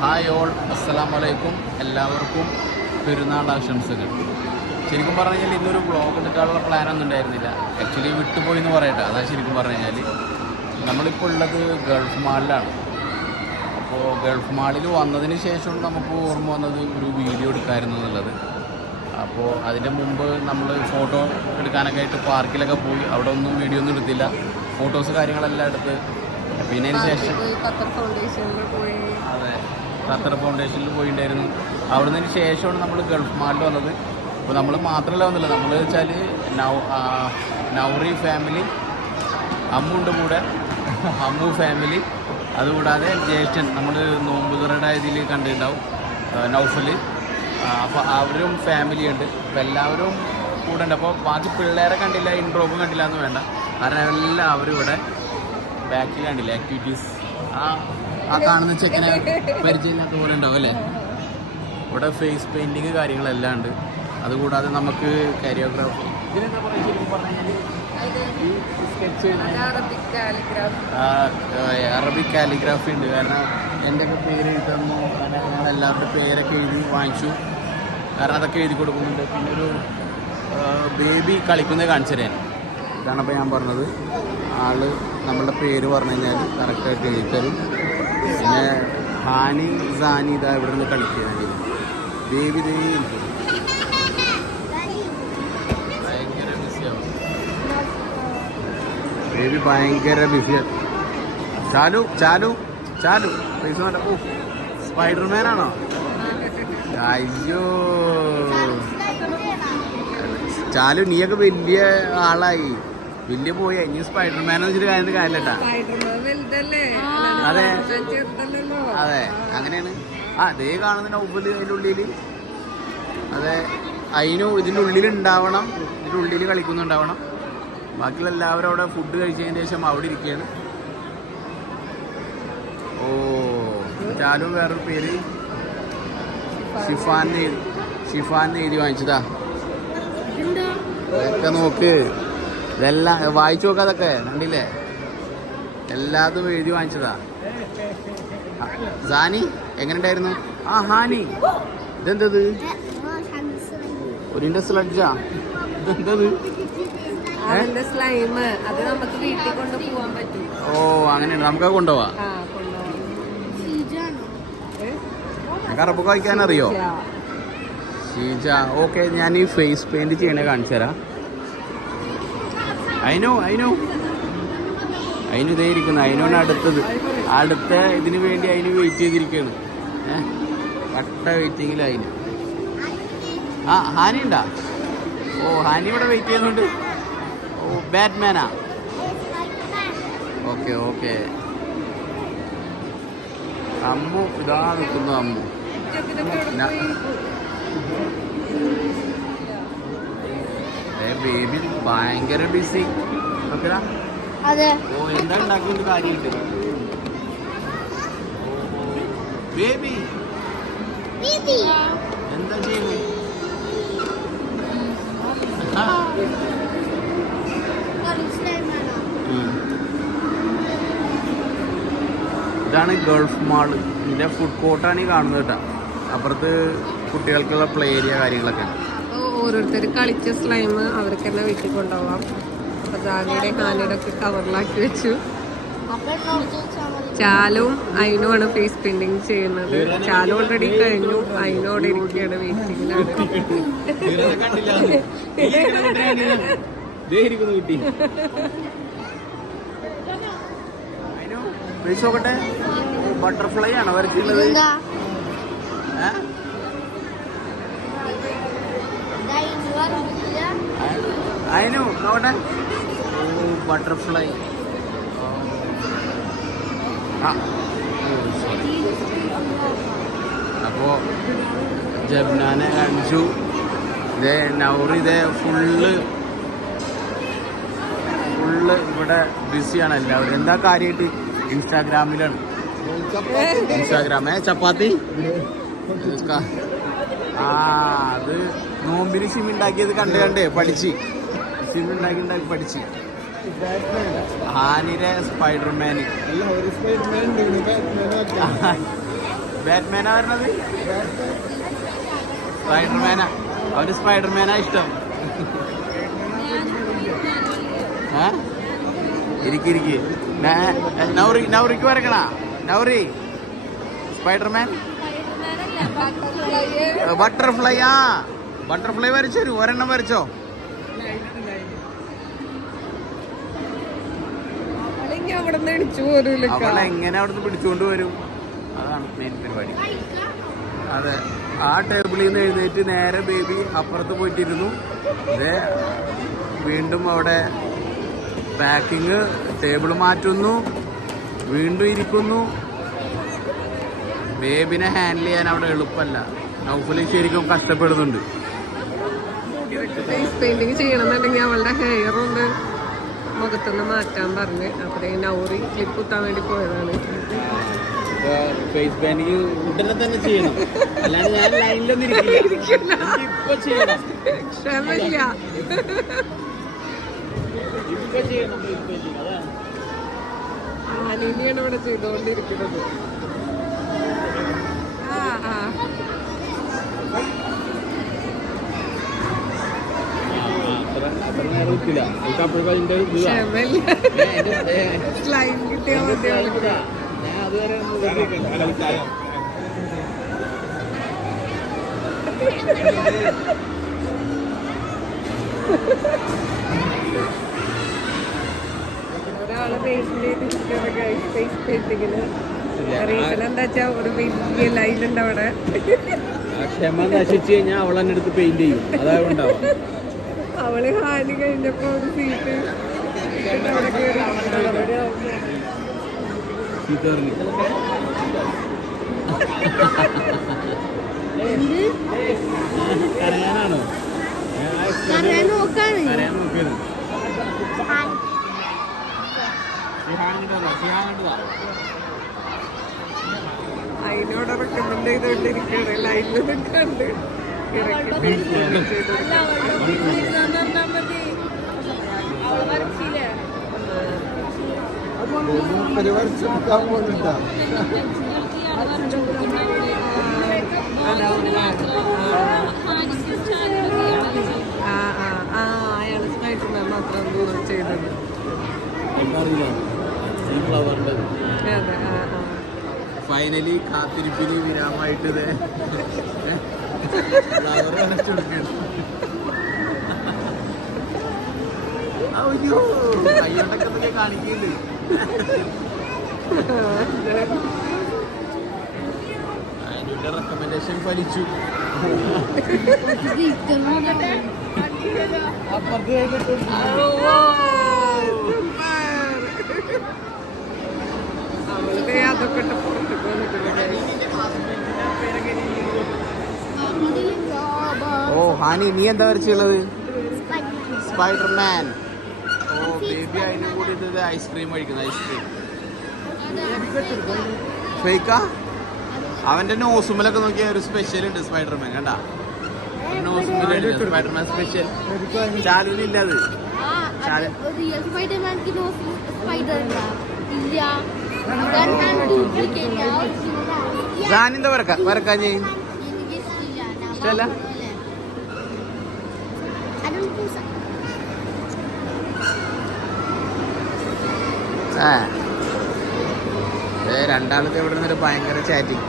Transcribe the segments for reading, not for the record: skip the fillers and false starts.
Hi all, അസ്സലാമലൈക്കും. എല്ലാവർക്കും പെരുന്നാൾ ആശംസകൾ. ശരിക്കും പറഞ്ഞു കഴിഞ്ഞാൽ ഇന്നൊരു വ്ളോഗ് എടുക്കാനുള്ള പ്ലാനൊന്നും ഉണ്ടായിരുന്നില്ല. ആക്ച്വലി വിട്ടുപോയി എന്ന് പറയട്ടെ. അതാണ് ശരിക്കും പറഞ്ഞു കഴിഞ്ഞാൽ നമ്മളിപ്പോൾ ഉള്ളത് ഗൾഫ് മാളിലാണ്. അപ്പോൾ ഗൾഫ് മാളിൽ വന്നതിന് ശേഷം നമുക്ക് ഓർമ്മ വന്നത് ഒരു വീഡിയോ എടുക്കാമായിരുന്നു എന്നുള്ളത്. അപ്പോൾ അതിൻ്റെ മുമ്പ് നമ്മൾ ഫോട്ടോ എടുക്കാനൊക്കെ ആയിട്ട് പാർക്കിലൊക്കെ പോയി. അവിടെ ഒന്നും വീഡിയോ ഒന്നും എടുത്തില്ല. ഫോട്ടോസ് കാര്യങ്ങളെല്ലാം എടുത്ത് പിന്നെ അതിന് ശേഷം അതെ ഖത്തർ ഫൗണ്ടേഷനിൽ പോയിട്ടുണ്ടായിരുന്നു. അവിടെ നിന്നതിന് ശേഷമാണ് നമ്മൾ ഗൾഫ് മാളിൽ വന്നത്. അപ്പോൾ നമ്മൾ മാത്രമല്ല വന്നില്ല, നമ്മൾ വെച്ചാൽ നൗറി ഫാമിലി, അമ്മുണ്ട് കൂടെ, അമ്മു ഫാമിലി, അതുകൂടാതെ ജ്യേഷ്ഠൻ നമ്മൾ നോമ്പുതുറയുടെ ഇതിൽ കണ്ടിട്ടുണ്ടാവും, നൗഫൽ. അപ്പോൾ അവരും ഫാമിലി ഉണ്ട്. അപ്പോൾ എല്ലാവരും കൂടെ ഉണ്ട്. അപ്പോൾ ബാക്കി പിള്ളേരെ കണ്ടില്ല, ഇൻട്രോവും കണ്ടില്ല എന്ന് വേണ്ട, കാരണം എല്ലാവരും ഇവിടെ ബാക്കിൽ കണ്ടില്ല. ആക്ടിവിറ്റീസ് ആ കാണുന്ന ചെക്കനെ പരിചയമില്ലാത്ത പോലെ ഉണ്ടാവും അല്ലേ. ഇവിടെ ഫേസ് പെയിൻറ്റിങ് കാര്യങ്ങളെല്ലാം ഉണ്ട്. അതുകൂടാതെ നമുക്ക് കാരിയോഗ്രാഫി, ഇതിനെന്താ പറയുക ശരിക്കും പറഞ്ഞു കഴിഞ്ഞാൽ അറബിക് കാലിഗ്രാഫി ഉണ്ട്. കാരണം എൻ്റെയൊക്കെ പേര് എഴുതുന്നു, കാരണം എല്ലാവരുടെ പേരൊക്കെ എഴുതി വാങ്ങിച്ചു, കാരണം അതൊക്കെ എഴുതി കൊടുക്കുന്നുണ്ട്. പിന്നെ ഒരു ബേബി കളിക്കുന്നത് കാണിച്ചു തരാൻ. ഇതാണ് അപ്പോൾ ഞാൻ പറഞ്ഞത്. ആള് നമ്മളുടെ പേര് പറഞ്ഞു കഴിഞ്ഞാൽ കറക്റ്റായിട്ട് എഴുതി തരും. പിന്നെ ഹാനി സാനി ഇതാ ഇവിടെ നിന്ന് കളിക്കുന്നത്. ബേബി ഭയങ്കര ബിസിയാവും. ബേബി ഭയങ്കര ബിസിയാണ്. ചാലു ചാലു ചാലു പൈസ വേണ്ട. ഓ, സ്പൈഡർമാനാണോ? അയ്യോ ചാലു, നീയൊക്കെ വലിയ ആളായി, വലിയ പോയി. ഇനി സ്പൈഡർമാൻ വെച്ചിട്ട് കാര്യമില്ലട്ടാ. അതെ അതെ അങ്ങനെയാണ്. അതേ കാണുന്ന നൗഫല് അതിൻ്റെ ഉള്ളിൽ. അതെ, ഇതിൻ്റെ ഉള്ളിൽ ഉണ്ടാവണം, ഇതിൻ്റെ ഉള്ളിൽ കളിക്കുന്നുണ്ടാവണം. ബാക്കിയുള്ള എല്ലാവരും അവിടെ ഫുഡ് കഴിച്ചതിന് ശേഷം അവിടെ ഇരിക്കുകയാണ്. ഓ, ചാലു വേറൊരു പേര് ഷിഫാൻ എഴുതി വാങ്ങിച്ചതാ. ഇതൊക്കെ നോക്ക്, ഇതെല്ലാം വായിച്ചു നോക്കാം. അതൊക്കെ കണ്ടില്ലേ, എല്ലാതും എഴുതി വാങ്ങിച്ചതാ. സാനി എങ്ങനെ ഉണ്ടായിരുന്നു? ആ ഹാനി, ഇതെന്തത്? ഒരിന്റെ സ്ലഡ്ജാ? ഇതെന്തത്? ഓ അങ്ങനെയാണ്, നമുക്കത് കൊണ്ടുപോവാ. അറബൊക്കെ വായിക്കാൻ അറിയോ? ഷീജ. ഓക്കെ, ഞാൻ ഈ ഫേസ് പെയിന്റ് ചെയ്യണേ കാണിച്ചു തരാം. അതിനോ ഇതേ ഇരിക്കുന്നു. അതിനോണ് അടുത്ത ഇതിന് വേണ്ടി അതിന് വെയിറ്റ് ചെയ്തിരിക്കുകയാണ്. കട്ട വെയിറ്റിങ്ങിൽ അതിന്. ആ ഹാനി ഉണ്ടാ? ഓ, ഹാനി ഇവിടെ വെയിറ്റ് ചെയ്യുന്നുണ്ട്. ഓ, ബാറ്റ്മാനാ? ഓക്കെ. അമ്മു ഇതാ നിൽക്കുന്നു. അമ്മു ബേബി ഭയങ്കര ബിസി. ഓ, എന്താ ഉണ്ടാക്കിയ കാര്യമുണ്ട്. ബേബി എന്താ ചെയ്യുന്നത്? ഇതാണ് ഗൾഫ് മാള്. ഇതിൻ്റെ ഫുഡ് കോർട്ടാണ് ഈ കാണുന്നത് കേട്ടോ. അപ്പുറത്ത് കുട്ടികൾക്കുള്ള പ്ലേ ഏരിയ കാര്യങ്ങളൊക്കെ. ഓരോരുത്തർ കളിച്ച സ്ലൈം അവർക്ക് തന്നെ വീട്ടിൽ കൊണ്ടുപോകാം. അപ്പൊ ജാനിയുടെ ഹാനിയുടെ ഒക്കെ കവറിലാക്കി വെച്ചു. ചാലും അയിനുമാണ് ഫേസ് പെയിന്റിങ് ചെയ്യുന്നത്. ചാലു ഓൾറെഡി കഴിഞ്ഞു, അയിനോടെ ഇരിക്കുകയാണ് വെയിറ്റിംഗിലാണ്. ബട്ടർഫ്ലൈ ആണ് വരയ്ക്കുന്നത്. അതിനു നോട്ടെ. ഓ, ബട്ടർഫ്ലൈ. അപ്പോ ജബ്നാനെ കാണിച്ചു. ഇതേ നൗറി, ഇതേ ഫുള്ള് ഇവിടെ ബിസിയാണ് എല്ലാവരും. എന്താ കാര്യമായിട്ട് ഇൻസ്റ്റാഗ്രാമിലാണ്. ചപ്പാത്തി. അത് നോമ്പിന് സിം ഉണ്ടാക്കിയത് കണ്ടേ പഠിച്ച്. സിം ഉണ്ടാക്കി പഠിച്ച്. ഹാനിയുടെ സ്പൈഡർമാൻ. ബാറ്റ്മാനാ പറഞ്ഞത്? സ്പൈഡർമാനാ. അവന് സ്പൈഡർമാനാ ഇഷ്ടം. ഇരിക്കിരിക്ക്. നൗറിക്ക് വരക്കണ. നൗറി സ്പൈഡർമാൻ ബട്ടർഫ്ലൈ. ആ ബട്ടർഫ്ലൈ വരച്ചു തരൂ. ഒരെണ്ണം വരച്ചോ. അവളെ എങ്ങനെ അവിടുന്ന് പിടിച്ചുകൊണ്ട് വരും? അതാണ് മെയിൻ പരിപാടി. അതെ, ആ ടേബിളിൽ നിന്ന് എഴുന്നേറ്റ് നേരെ ബേബി അപ്പുറത്ത് പോയിട്ടിരുന്നു. ഇതേ വീണ്ടും അവിടെ പാക്കിങ്, ടേബിൾ മാറ്റുന്നു, വീണ്ടും ഇരിക്കുന്നു. ബേബിനെ ഹാൻഡിൽ ചെയ്യാൻ അവിടെ എളുപ്പമല്ല. നൗഫല് ശരിക്കും കഷ്ടപ്പെടുന്നുണ്ട്. ഫേസ് പെയിന്റിങ് ചെയ്യണമെന്നുണ്ടെങ്കിൽ അവളുടെ ഹെയർ കൊണ്ട് മുഖത്തുനിന്ന് മാറ്റാൻ പറഞ്ഞ് അപ്പഴേ നൗറി ക്ലിപ്പ് കുത്താൻ വേണ്ടി പോയതാണ്. ഫേസ് പെയിന്റിങ് ഉടനെ തന്നെ ചെയ്യണം, അല്ലാണ്ട് ഞാൻ ലൈനിലൊന്നും ഇരിക്കില്ല. ഇപ്പൊ ചെയ്യണം. ക്ഷമയില്ല. ഇപ്പൊ ചെയ്യണം ഫേസ് പെയിന്റിങ്. അതാണ് ആനിനെയാണ് ഇവിടെ ചെയ്തുകൊണ്ടിരിക്കുന്നത്. സ്ലൈം കിട്ടിയാൽ മതി. ഒരാള് ഫേസിന്റെ ഫേസ് പെയിന്റിങ്ങിന് റീസൺ എന്താ വെച്ചാ ഒരു വലിയ ലൈൻ ഉണ്ട് അവിടെ. ക്ഷമ നശിച്ചു കഴിഞ്ഞാൽ അവൾ എന്നെ അടുത്ത് പെയിന്റ് ചെയ്യും. അതാവുണ്ടാവും. അവള് ഹാനി കഴിഞ്ഞപ്പോ ഒരു സീറ്റ് അവിടെ കയറി കരയാനാണോ? കരയാൻ നോക്കിയത്. അതിനോട് റെക്കമെൻഡ് ചെയ്തോണ്ടിരിക്കുകയാണ്. ലൈനിൽ നിൽക്കാണ്ട് അയാള് സ്പൈഡർമാൻ മാത്രം ചെയ്തത്. അതെ. ഫൈനലി കാത്തിരിപ്പിന് വിരാമായിട്ട് ഫ്ലവർ വരച്ചെടുക്കണം. അയ്യോ കയ്യോണ്ടൊക്കെ എന്തൊക്കെ കാണിക്കുന്നുണ്ട്. അതിന്റെ റെക്കമെൻഡേഷൻ ഫലിച്ചു. അവളുടെ അതൊക്കെ പുറത്തേക്ക് ഓ ഹാനി, നീ എന്താ വരച്ചുള്ളത്? സ്പൈഡർമാൻ. ഓ ബേബി അതിന് കൂടി ഇത് ഐസ്ക്രീം കഴിക്കുന്നു. ഐസ്ക്രീം ഫേക്കാ. അവന്റെ നോസുമലൊക്കെ നോക്കിയാൽ ഒരു സ്പെഷ്യൽ ഉണ്ട് സ്പൈഡർമാൻ. കണ്ട നോസുമലുണ്ട് സ്പൈഡർമാൻ സ്പെഷ്യൽ. ചാലുവിനില്ല അത്. ജാനിന്റെ വരക്കാൻ ചെയ്യും ഇഷ്ടല്ല. രണ്ടാമത്തെ ഇവിടെ നിന്നൊരു ഭയങ്കര ചാറ്റിങ്.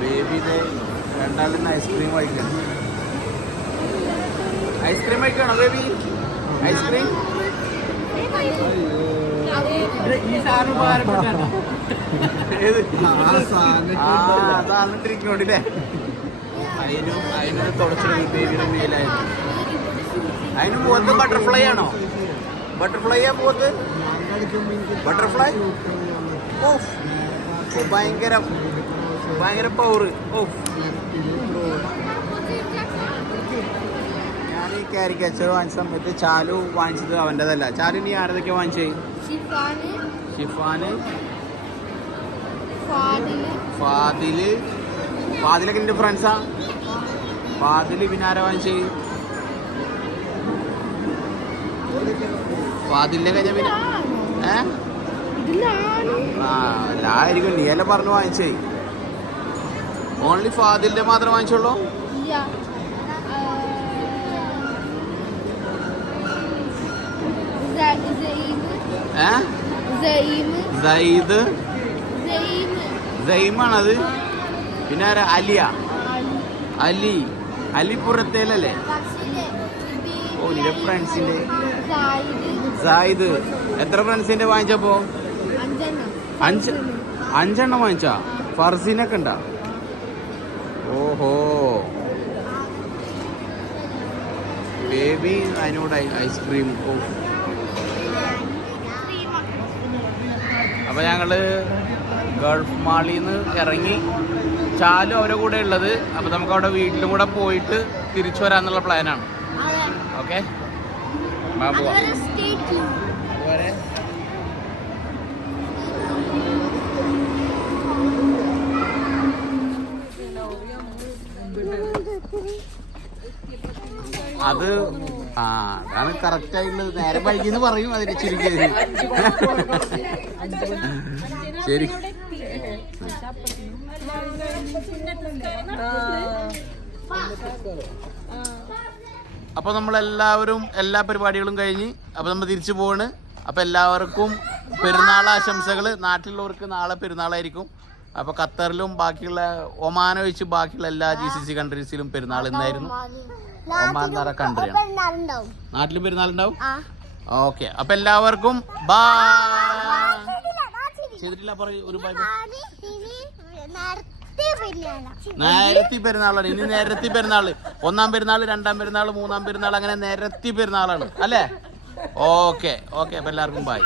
ബേബി രണ്ടാളിൽ നിന്ന് ഐസ്ക്രീം കഴിക്കണം. Ice cream കഴിക്കണോ baby? ഐസ്ക്രീം ഈ സാധനം ഉപകാരപ്പെട്ടാണ്. ഏത് സാധനത്തിരിക്കോണ്ടില്ലേ? അതിനൊരു തുടച്ചു ബേബിയുടെ മേലായിരുന്നു. അതിന് പോത്ത് ബട്ടർഫ്ലൈ ആണോ? ബട്ടർഫ്ലൈയാ പോത്ത്? ബട്ടർഫ്ലൈ. ഓഫ് ഭയങ്കര ഭയങ്കര പവർ. ഓഫ് ഞാൻ ഈ കാരിക്കേച്ചർ വാങ്ങിച്ച സമയത്ത് ചാലു വാങ്ങിച്ചത് അവൻ്റെതല്ല. ചാലു നീ ആരതൊക്കെ വാങ്ങിച്ചേ? ഷിഫാന്, ഫാദിലൊക്കെ എൻ്റെ ഫ്രണ്ട്സാ. ഫാദില് പിന്നെ ആരാ വാങ്ങിച്ചേ? ഫാദിലിനെ കഴിഞ്ഞ പിന്നെ ആ ലായിരിക്കും, നീ എല്ലാം പറഞ്ഞു വാങ്ങിച്ചേ. ഓൺലി ഫാദിലിന്റെ മാത്രം വാങ്ങിച്ചോളൂ. സൈമാണത്. പിന്നെ ആരാ? അലിയ, അലി, അലിപ്പുറത്തേലല്ലേ? ഓ നിന്റെ ഫ്രണ്ട്സിന്റെ സായിദ്. എത്ര ഫ്രണ്ട്സിന്റെ വാങ്ങിച്ചപ്പോ? 5 വാങ്ങിച്ചാ? ഫർസീനൊക്കെ ഉണ്ടാ? ഓഹോ ബേബി അതിനോട് ഐസ്ക്രീം. അപ്പൊ ഞങ്ങള് ഗൾഫ് മാളിൽ നിന്ന് ഇറങ്ങി, ചാലും അവരുടെ കൂടെ ഉള്ളത്. അപ്പൊ നമുക്ക് അവിടെ വീട്ടിലും കൂടെ പോയിട്ട് തിരിച്ചു വരാന്നുള്ള പ്ലാനാണ്. ഓക്കെ അത് അതാണ് കറക്റ്റ് ആയിട്ടുള്ളത്. നേരെ വൈകിന്ന് പറയും അതിന് ചുരുക്കി. ശരി. അപ്പൊ നമ്മളെല്ലാവരും എല്ലാ പരിപാടികളും കഴിഞ്ഞ് അപ്പൊ നമ്മൾ തിരിച്ചു പോവാണ്. അപ്പൊ എല്ലാവർക്കും പെരുന്നാൾ ആശംസകൾ. നാട്ടിലുള്ളവർക്ക് നാളെ പെരുന്നാളായിരിക്കും. അപ്പൊ ഖത്തറിലും ബാക്കിയുള്ള ഒമാൻ ഒഴിച്ച് ബാക്കിയുള്ള എല്ലാ GCC കൺട്രീസിലും പെരുന്നാൾ ഇന്നായിരുന്നു. ഒമാൻ എന്ന് പറഞ്ഞ കൺട്രിയാണ്. നാട്ടിലും പെരുന്നാളുണ്ടാവും. ഓക്കെ അപ്പൊ എല്ലാവർക്കും ബൈ. ചെയ്തിട്ടില്ല പറയൂ ഒരു ബൈ. നേരത്തി പെരുന്നാളാണ് ഇനി. നേരത്തി പെരുന്നാള്, 1-ാം പെരുന്നാള്, 2-ാം പെരുന്നാള്, 3-ാം പെരുന്നാൾ, അങ്ങനെ നേരത്തി പെരുന്നാളാണ് അല്ലേ? ഓക്കെ ഓക്കെ അപ്പൊ എല്ലാവർക്കും ബൈ.